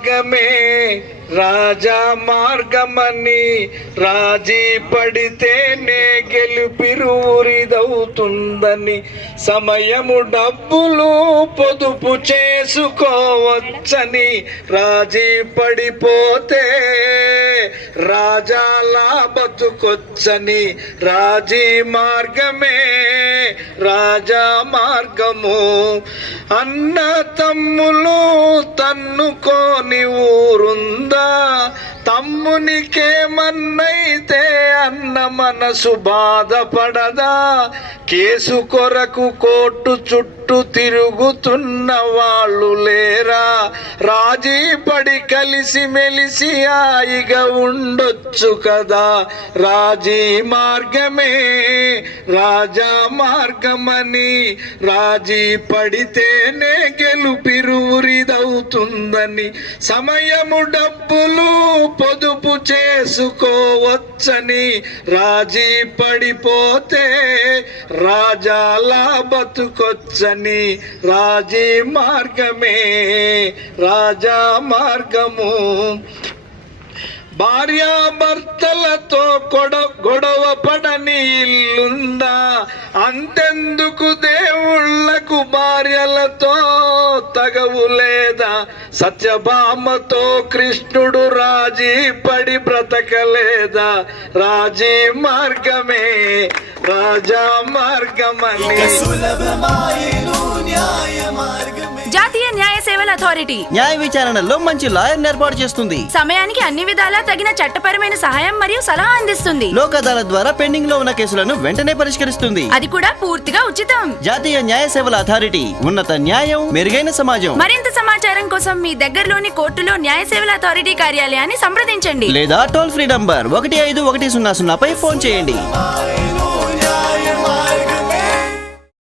మార్గమే రాజా మార్గమని రాజీ పడితేనే గెలుపిరువురిదవుతుందని సమయము డబ్బులు పొదుపు చేసుకోవచ్చని రాజీ పడిపోతే రాజాలా బతుకొచ్చని రాజీ మార్గమే రాజా మార్గము. అన్న తమ్ములు తన్నుకోని ఊరుందా? తమ్మునికేమన్నైతే అన్న మనసు బాధపడదా? కేసు కొరకు కోర్టు చుట్టూ తిరుగుతున్న వాళ్ళు లేరా? రాజీ పడి కలిసి మెలిసి హాయిగా ఉండొచ్చు కదా? రాజీ మార్గమే రాజా మార్గమని. రాజీ పడితేనే గెలుపిరువురిదవుతుందని సమయము డబ్బులు పొదుపు చేసుకోవచ్చు వచ్చని రాజీ పడిపోతే రాజాలా బతుకొచ్చని రాజీ మార్గమే రాజా మార్గము. భార్యాభర్తలతో కొడ గొడవ పడని ఇల్లుందా? అంతెందుకు దేవుళ్ళకు భార్యలతో తగవు లేదా? సత్యభామతో కృష్ణుడు రాజీ పడి బ్రతకలేదా? రాజీ మార్గమే రాజా మార్గమని. సులభమాయను న్యాయ మార్గమే. జాతీయ న్యాయ సేవల అథారిటీ. న్యాయ విచారణలో మంచి లాయర్ ఏర్పాటు చేస్తుంది. సమయానికి అన్ని విధాలా తగిన చట్టపరమైన సహాయం మరియు సలహా అందిస్తుంది. లోక్ అదాలత్ ద్వారా పెండింగ్లో ఉన్న కేసులను వెంటనే పరిష్కరిస్తుంది. అది కూడా పూర్తిగా ఉచితం. జాతీయ న్యాయ సేవల అథారిటీ ఉన్నత న్యాయం మెరుగైన సమాజం. మరింత సమాచారం కోసం మీ దగ్గరలోని కోర్టులో న్యాయ సేవల అథారిటీ కార్యాలయాన్ని సంప్రదించండి. లేదా టోల్ ఫ్రీ నంబర్ ఒకటి ఐదు ఒకటి సున్నా సున్నాపై ఫోన్ చేయండి.